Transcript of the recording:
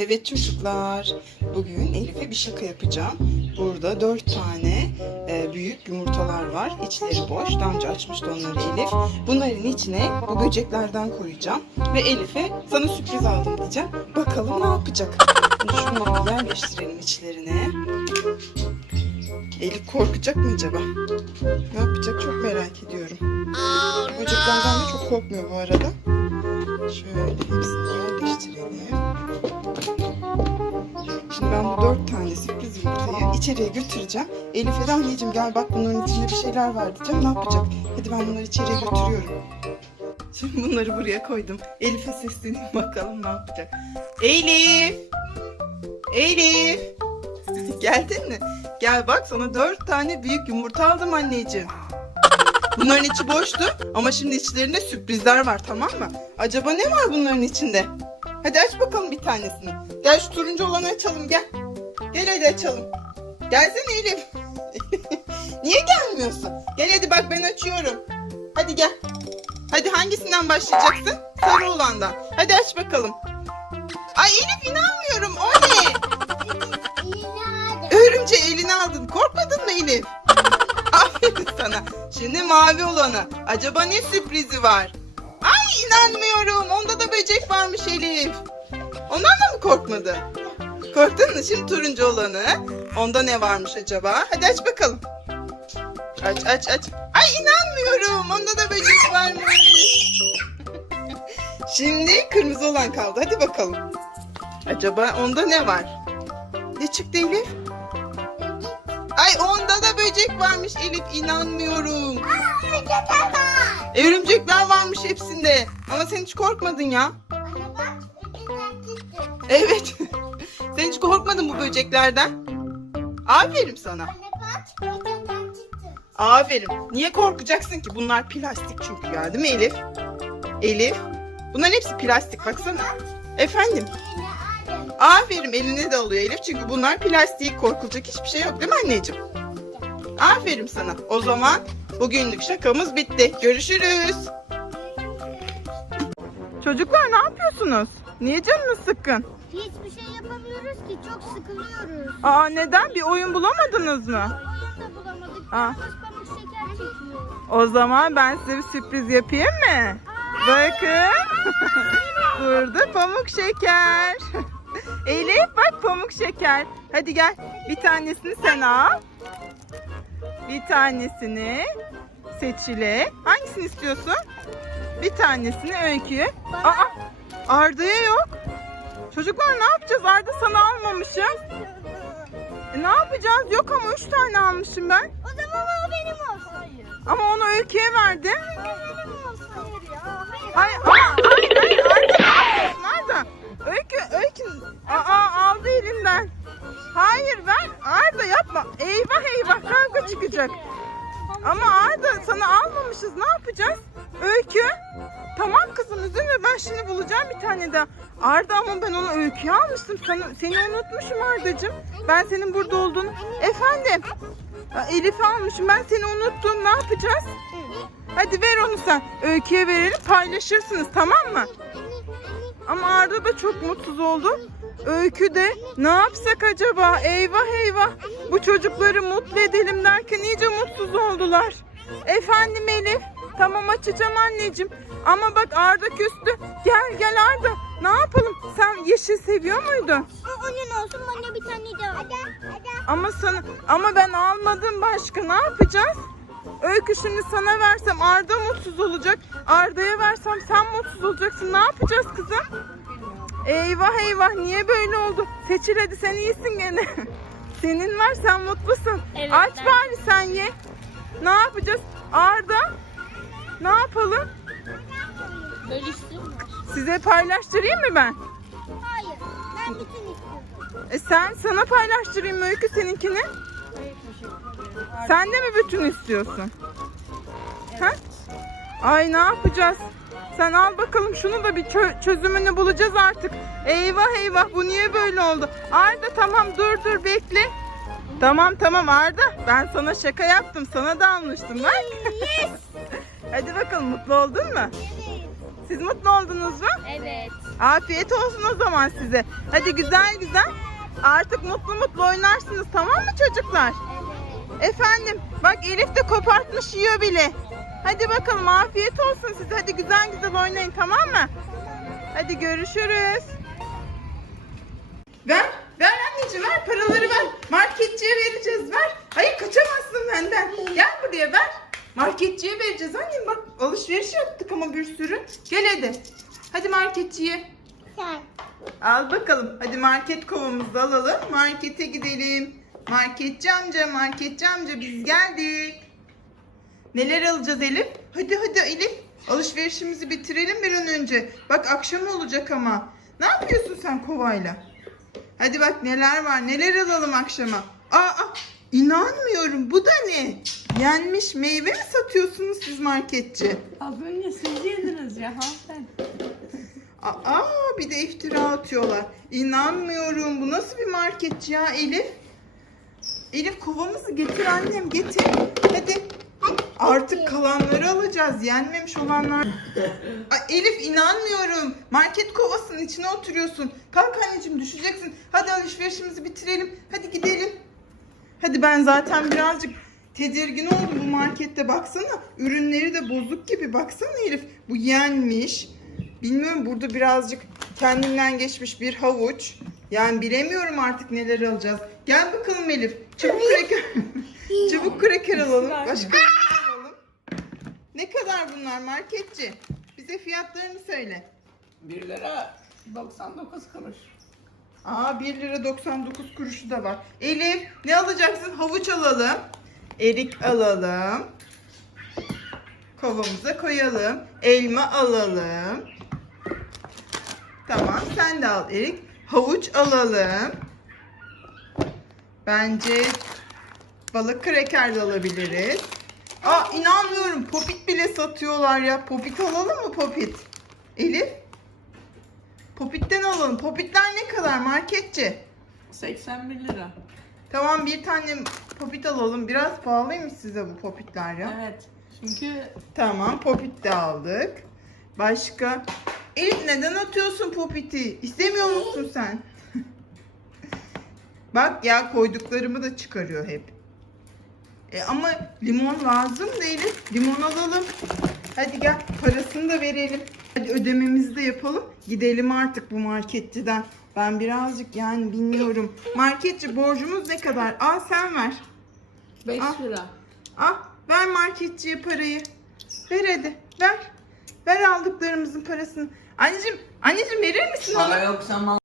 Evet çocuklar, bugün Elif'e bir şaka yapacağım. Burada dört tane e, büyük yumurtalar var. İçleri boş. Daha önce açmıştı onları Elif. Bunların içine bu böceklerden koyacağım. Ve Elif'e sana sürpriz aldım diyeceğim. Bakalım ne yapacak. Şimdi şunları yerleştirelim içlerine. Elif korkacak mı acaba? Ne yapacak çok merak ediyorum. Böceklerden de çok korkmuyor bu arada. Şöyle hepsini yerleştirelim önemli dört tane sürpriz yumurtayı içeriye götüreceğim. Elif'e de anneciğim gel bak bunların içinde bir şeyler var diyeceğim. Ne yapacak? Hadi ben bunları içeriye götürüyorum. Şimdi bunları buraya koydum. Elif'e sesleneyim bakalım ne yapacak. Elif! Elif! Geldin mi? Gel bak sana dört tane büyük yumurta aldım anneciğim. Bunların içi boştu ama şimdi içlerinde sürprizler var tamam mı? Acaba ne var bunların içinde? Hadi aç bakalım bir tanesini. Gel şu turuncu olanı açalım gel. Gel hadi açalım. Gelsene Elif. Niye gelmiyorsun? Gel hadi bak ben açıyorum. Hadi gel. Hadi hangisinden başlayacaksın? Sarı olandan. Hadi aç bakalım. Ay Elif inanmıyorum. O ne? Örümceği eline aldın. Korkmadın mı Elif? Aferin sana. Şimdi mavi olanı. Acaba ne sürprizi var? Ay inanmıyorum. Onda da böcek varmış Elif. Ondan da mı korkmadı? Korktun mu şimdi turuncu olanı? Onda ne varmış acaba? Hadi aç bakalım. Aç aç aç. Ay inanmıyorum. Onda da böcek varmış. Şimdi kırmızı olan kaldı. Hadi bakalım. Acaba onda ne var? Ne çıktı Elif? Ay onda da böcek varmış Elif. İnanmıyorum. Aa, var. E, Örümcekler varmış hepsinde. Ama sen hiç korkmadın ya. Evet. Korkmadın bu böceklerden. Aferin sana. Aferin. Niye korkacaksın ki? Bunlar plastik çünkü ya değil mi Elif? Elif. Bunların hepsi plastik baksana. Efendim. Aferin eline de alıyor Elif. Çünkü bunlar plastik korkulacak hiçbir şey yok değil mi anneciğim? Aferin sana. O zaman bugünlük şakamız bitti. Görüşürüz. Çocuklar ne yapıyorsunuz? Niye canınız sıkkın? Hiçbir şey yapamıyoruz ki çok sıkılıyoruz. Aa neden? Bir oyun bulamadınız mı? Oyun da bulamadık. Aa. Pamuk şeker çekiyor. O zaman ben size bir sürpriz yapayım mı? Bakın. Burada pamuk şeker. Elif bak pamuk şeker. Hadi gel. Bir tanesini sen al. Bir tanesini seçile. Hangisini istiyorsun? Bir tanesini Öykü. Aa Arda'ya yok. Çocuklar ne yapacağız? Arda sana almamışım. E, ne yapacağız? Yok ama üç tane almışım ben. O zaman o benim olsun. Ama onu öyküye verdim. O benim olsun. Hayır ya. Hayır. Hayır. Aa, hayır, hayır. Arda ne Öykü, öykü. Aa, aldı elimden. Hayır ver. Arda yapma. Eyvah eyvah kanka çıkacak. Ama Arda sana almamışız. Ne yapacağız? Öykü. Tamam kızım üzülme ben şimdi bulacağım bir tane daha. Arda ama ben onu öyküye almıştım. Sana, seni unutmuşum Ardacığım. Ben senin burada olduğunu... Efendim? Elif'i almışım. Ben seni unuttum. Ne yapacağız? Hadi ver onu sen. Öyküye verelim. Paylaşırsınız tamam mı? Ama Arda da çok mutsuz oldu. Öykü de ne yapsak acaba? Eyvah eyvah. Bu çocukları mutlu edelim derken iyice mutsuz oldular. Efendim Elif. Tamam açacağım anneciğim. Ama bak Arda küstü. Gel gel Arda. Ne yapalım? Sen yeşil seviyor muydun? onun olsun bana bir tane de al. Ama sana ama ben almadım başka. Ne yapacağız? Öykü şimdi sana versem Arda mutsuz olacak. Arda'ya versem sen mutsuz olacaksın. Ne yapacağız kızım? Eyvah eyvah niye böyle oldu? Seçil hadi sen iyisin gene. Senin var sen mutlusun. Evet, Aç ben. bari sen ye. Ne yapacağız? Arda ne yapalım? Size paylaştırayım mı ben? Hayır. Ben bütün istiyorum. E sen sana paylaştırayım mı Öykü seninkini? Hayır Sen de mi bütün istiyorsun? Evet. Ha? Ay ne yapacağız? Sen al bakalım şunu da bir çö- çözümünü bulacağız artık. Eyvah eyvah bu niye böyle oldu? Arda tamam dur dur bekle. Tamam tamam Arda ben sana şaka yaptım sana da almıştım bak. Hadi bakalım mutlu oldun mu? Evet. Siz mutlu oldunuz mu? Evet. Afiyet olsun o zaman size. Hadi güzel güzel. Artık mutlu mutlu oynarsınız tamam mı çocuklar? Evet. Efendim bak Elif de kopartmış yiyor bile. Hadi bakalım afiyet olsun size. Hadi güzel güzel oynayın tamam mı? Hadi görüşürüz. Ver. Ver anneciğim ver paraları ver. Marketçiye vereceğiz ver. Hayır kaçamazsın benden. Gel buraya ver. Marketçiye vereceğiz annem bak alışveriş yaptık ama bir sürü. Gel hadi. Hadi marketçiye. Sen. Al bakalım. Hadi market kovamızı alalım. Markete gidelim. Marketçi amca, marketçi amca biz geldik. Neler alacağız Elif? Hadi hadi Elif. Alışverişimizi bitirelim bir an önce. Bak akşam olacak ama. Ne yapıyorsun sen kovayla? Hadi bak neler var. Neler alalım akşama. Aa, aa inanmıyorum. Bu da ne? Yenmiş meyve mi satıyorsunuz siz marketçi? Az önce siz yediniz ya hanımefendi. Aa bir de iftira atıyorlar. İnanmıyorum bu nasıl bir marketçi ya Elif? Elif kovamızı getir annem getir. Hadi. Artık kalanları alacağız. Yenmemiş olanlar. Ay, Elif inanmıyorum. Market kovasının içine oturuyorsun. Kalk anneciğim düşeceksin. Hadi alışverişimizi bitirelim. Hadi gidelim. Hadi ben zaten birazcık tedirgin oldum bu markette baksana. Ürünleri de bozuk gibi baksana Elif. Bu yenmiş. Bilmiyorum burada birazcık kendinden geçmiş bir havuç. Yani bilemiyorum artık neler alacağız. Gel bakalım Elif. Çabuk kreker. Çabuk kreker alalım. Başka ne şey alalım. Ne kadar bunlar marketçi? Bize fiyatlarını söyle. 1 lira 99 kuruş. Aa 1 lira 99 kuruşu da var. Elif ne alacaksın? Havuç alalım erik alalım. Kovamıza koyalım. Elma alalım. Tamam sen de al erik. Havuç alalım. Bence balık kreker de alabiliriz. Aa inanmıyorum. Popit bile satıyorlar ya. Popit alalım mı popit? Elif? Popit'ten alalım. Popitler ne kadar marketçi? 81 lira. Tamam bir tane popit alalım. Biraz pahalıymış size bu popitler ya. Evet. Çünkü Tamam popit de aldık. Başka? Elif neden atıyorsun popiti? İstemiyor musun sen? Bak ya koyduklarımı da çıkarıyor hep. E ama limon lazım da Limon alalım. Hadi gel parasını da verelim. Hadi ödememizi de yapalım. Gidelim artık bu marketçiden. Ben birazcık yani bilmiyorum. Marketçi borcumuz ne kadar? Al sen ver. 5 lira. Al ver marketçiye parayı. Ver hadi ver. Ver aldıklarımızın parasını. Anneciğim, anneciğim verir misin Para ona? yoksa mal